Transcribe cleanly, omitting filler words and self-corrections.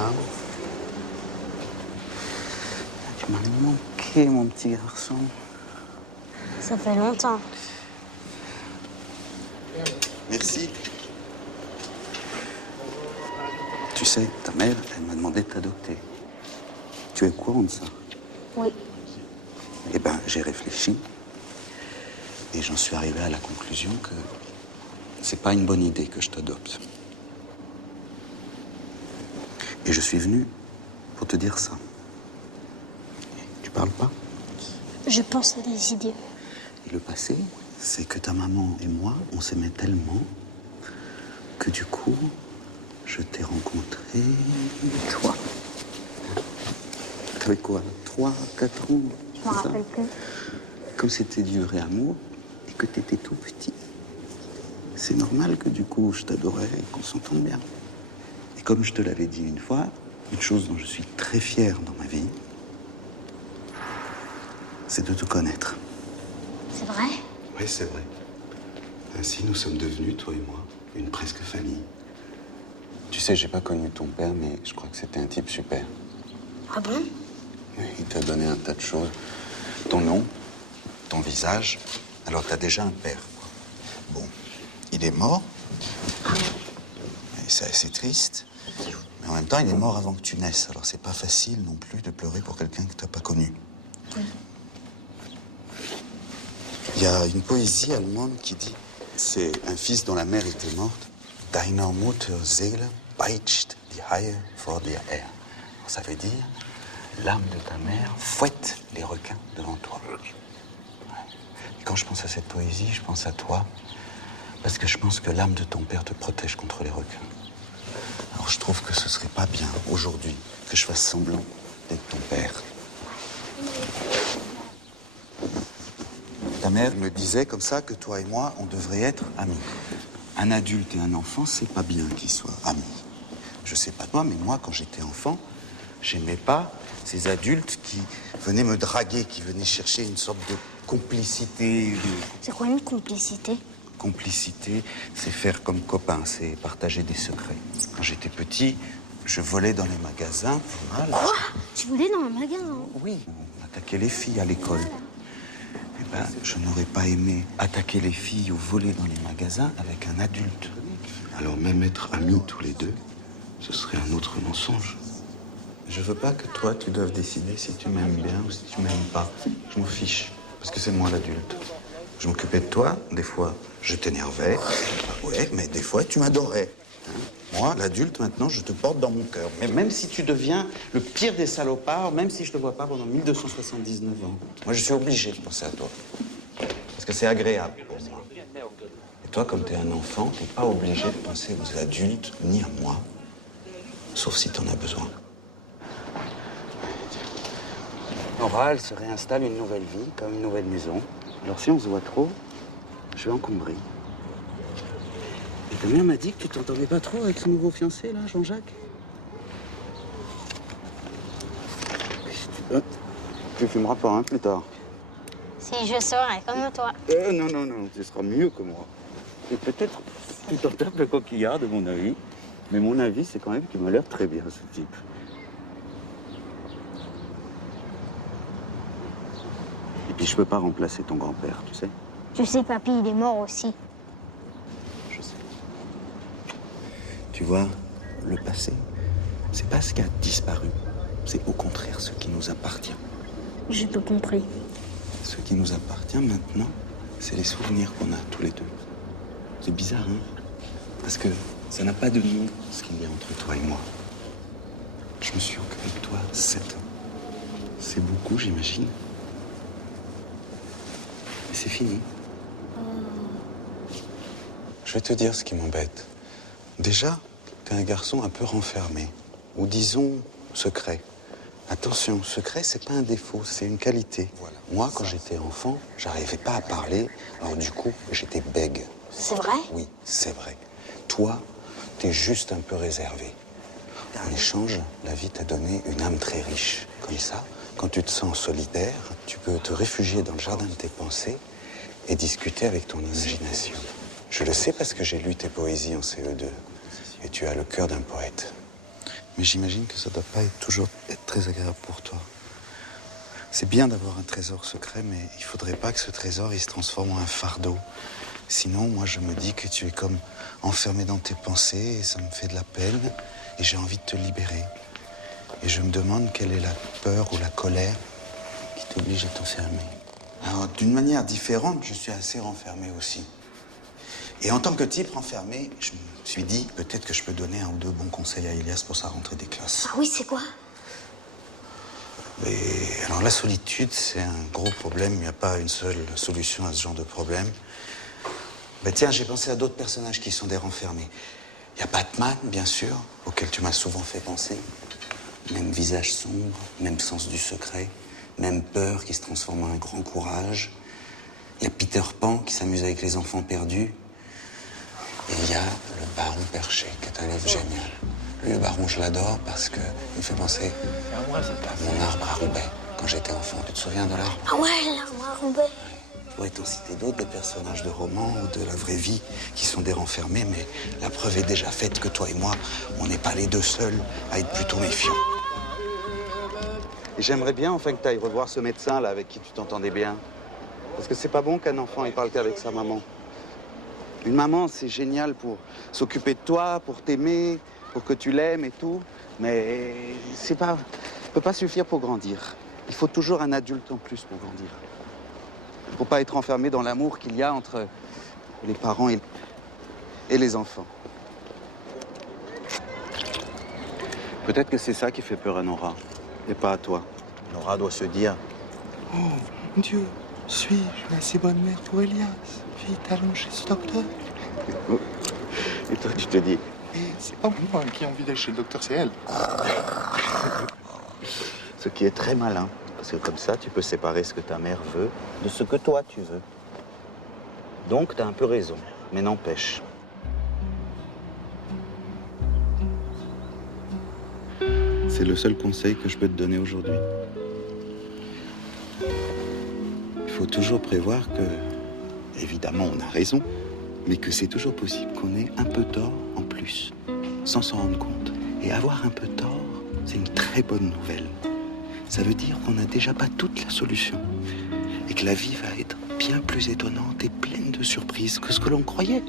va? Tu m'as manqué, mon petit garçon. Ça fait longtemps. Merci. Tu sais, ta mère, elle m'a demandé de t'adopter. Tu es au courant de ça? Oui. Eh ben, j'ai réfléchi et j'en suis arrivé à la conclusion que c'est pas une bonne idée que je t'adopte. Et je suis venu pour te dire ça. Tu parles pas? Je pense à des idées. Et le passé, c'est que ta maman et moi, on s'aimait tellement que du coup, je t'ai rencontré, toi. T'avais quoi, 3, 4 ans? Je m'en rappelle plus. Comme c'était du vrai amour et que t'étais tout petit. C'est normal que du coup, je t'adorais et qu'on s'entende bien. Et comme je te l'avais dit une fois, une chose dont je suis très fier dans ma vie, c'est de te connaître. C'est vrai? Oui, c'est vrai. Ainsi, nous sommes devenus, toi et moi, une presque famille. Tu sais, j'ai pas connu ton père, mais je crois que c'était un type super. Ah bon? Oui, il t'a donné un tas de choses. Ton nom, ton visage. Alors, t'as déjà un père, quoi. Bon, il est mort. Et c'est assez triste. Mais en même temps, il est mort avant que tu naisses. Alors, c'est pas facile non plus de pleurer pour quelqu'un que t'as pas connu. Oui. Il y a une poésie allemande qui dit, c'est un fils dont la mère était morte. Deiner Mutter Seele peitscht die Haie vor dir her. Ça veut dire, l'âme de ta mère fouette les requins devant toi. Ouais. Et quand je pense à cette poésie, je pense à toi, parce que je pense que l'âme de ton père te protège contre les requins. Alors je trouve que ce serait pas bien, aujourd'hui, que je fasse semblant d'être ton père. Ta mère me disait comme ça que toi et moi, on devrait être amis. Un adulte et un enfant, c'est pas bien qu'ils soient amis. Je sais pas toi, mais moi, quand j'étais enfant, j'aimais pas ces adultes qui venaient me draguer, qui venaient chercher une sorte de complicité. C'est quoi une complicité? Complicité, c'est faire comme copain, c'est partager des secrets. Quand j'étais petit, je volais dans les magasins, pas mal. Quoi? Tu voulais dans un magasin? Oui, on attaquait les filles à l'école. Eh ben, je n'aurais pas aimé attaquer les filles ou voler dans les magasins avec un adulte. Alors même être amis tous les deux, ce serait un autre mensonge. Je veux pas que toi, tu doives décider si tu m'aimes bien ou si tu m'aimes pas. Je m'en fiche, parce que c'est moi l'adulte. Je m'occupais de toi, des fois je t'énervais, ouais, mais des fois tu m'adorais. Hein. Moi, l'adulte, maintenant, je te porte dans mon cœur. Mais même si tu deviens le pire des salopards, même si je te vois pas pendant 1279 ans, moi je suis obligé de penser à toi. Parce que c'est agréable pour moi. Et toi, comme t'es un enfant, t'es pas obligé de penser aux adultes, ni à moi. Sauf si t'en as besoin. Nora, elle se réinstalle une nouvelle vie, comme une nouvelle maison. Alors si on se voit trop, je vais encombrer. Et ta mère m'a dit que tu t'entendais pas trop avec son nouveau fiancé, là, Jean-Jacques. Tu fumeras pas, hein, plus tard. Si je serais comme toi. Non, tu seras mieux que moi. Et peut-être tu t'en tapes le coquillard, de mon avis. Mais mon avis, c'est quand même qu'il m'a l'air très bien, ce type. Et puis je peux pas remplacer ton grand-père, tu sais. Tu sais, papy, il est mort aussi. Je sais. Tu vois, le passé, c'est pas ce qui a disparu. C'est au contraire ce qui nous appartient. J'ai tout compris. Ce qui nous appartient maintenant, c'est les souvenirs qu'on a tous les deux. C'est bizarre, hein? Parce que ça n'a pas de nom, ce qu'il y a entre toi et moi. Je me suis occupé de toi 7 ans. C'est beaucoup, j'imagine. Mais c'est fini. Je vais te dire ce qui m'embête. Déjà, t'es un garçon un peu renfermé. Ou disons, secret. Attention, secret, c'est pas un défaut, c'est une qualité. Voilà. Moi, quand j'étais enfant, j'arrivais pas à parler, alors du coup, j'étais bègue. C'est vrai? Oui, c'est vrai. Toi, t'es juste un peu réservé. En échange, la vie t'a donné une âme très riche. Comme ça, quand tu te sens solidaire, tu peux te réfugier dans le jardin de tes pensées et discuter avec ton imagination. Je le sais parce que j'ai lu tes poésies en CE2. Et tu as le cœur d'un poète. Mais j'imagine que ça doit pas être toujours être très agréable pour toi. C'est bien d'avoir un trésor secret, mais il faudrait pas que ce trésor il se transforme en un fardeau. Sinon, moi, je me dis que tu es comme enfermé dans tes pensées et ça me fait de la peine et j'ai envie de te libérer. Et je me demande quelle est la peur ou la colère qui t'oblige à t'enfermer. Alors, d'une manière différente, je suis assez renfermé aussi. Et en tant que type renfermé, je me suis dit peut-être que je peux donner un ou deux bons conseils à Elias pour sa rentrée des classes. Ah oui, c'est quoi? Et alors la solitude, c'est un gros problème. Il n'y a pas une seule solution à ce genre de problème. Ben tiens, j'ai pensé à d'autres personnages qui sont des renfermés. Il y a Batman, bien sûr, auquel tu m'as souvent fait penser. Même visage sombre, même sens du secret, même peur qui se transforme en un grand courage. Il y a Peter Pan qui s'amuse avec les enfants perdus. Et il y a le Baron Perché, qui est un livre génial. Lui, le Baron, je l'adore parce qu'il me fait penser à mon arbre à Roubaix, quand j'étais enfant. Tu te souviens de l'arbre? Ah ouais, l'arbre à Roubaix. Je pourrais t'en citer d'autres, des personnages de romans ou de la vraie vie qui sont des renfermés, mais la preuve est déjà faite que toi et moi, on n'est pas les deux seuls à être plutôt méfiants. Et j'aimerais bien enfin que tu ailles revoir ce médecin là avec qui tu t'entendais bien. Parce que c'est pas bon qu'un enfant il parle qu'avec sa maman. Une maman, c'est génial pour s'occuper de toi, pour t'aimer, pour que tu l'aimes et tout. Mais ça peut pas suffire pour grandir. Il faut toujours un adulte en plus pour grandir. Pour pas être enfermé dans l'amour qu'il y a entre les parents et les enfants. Peut-être que c'est ça qui fait peur à Nora, et pas à toi. Nora doit se dire... Oh, mon Dieu, suis-je une assez bonne mère pour Elias? Vite, allons chez ce docteur. Et toi, tu te dis... Et c'est pas moi qui ai envie d'aller chez le docteur, c'est elle. Ce qui est très malin, parce que comme ça, tu peux séparer ce que ta mère veut de ce que toi, tu veux. Donc, t'as un peu raison, mais n'empêche. C'est le seul conseil que je peux te donner aujourd'hui. Il faut toujours prévoir que, évidemment, on a raison, mais que c'est toujours possible qu'on ait un peu tort en plus, sans s'en rendre compte. Et avoir un peu tort, c'est une très bonne nouvelle. Ça veut dire qu'on n'a déjà pas toute la solution. Et que la vie va être bien plus étonnante et pleine de surprises que ce que l'on croyait.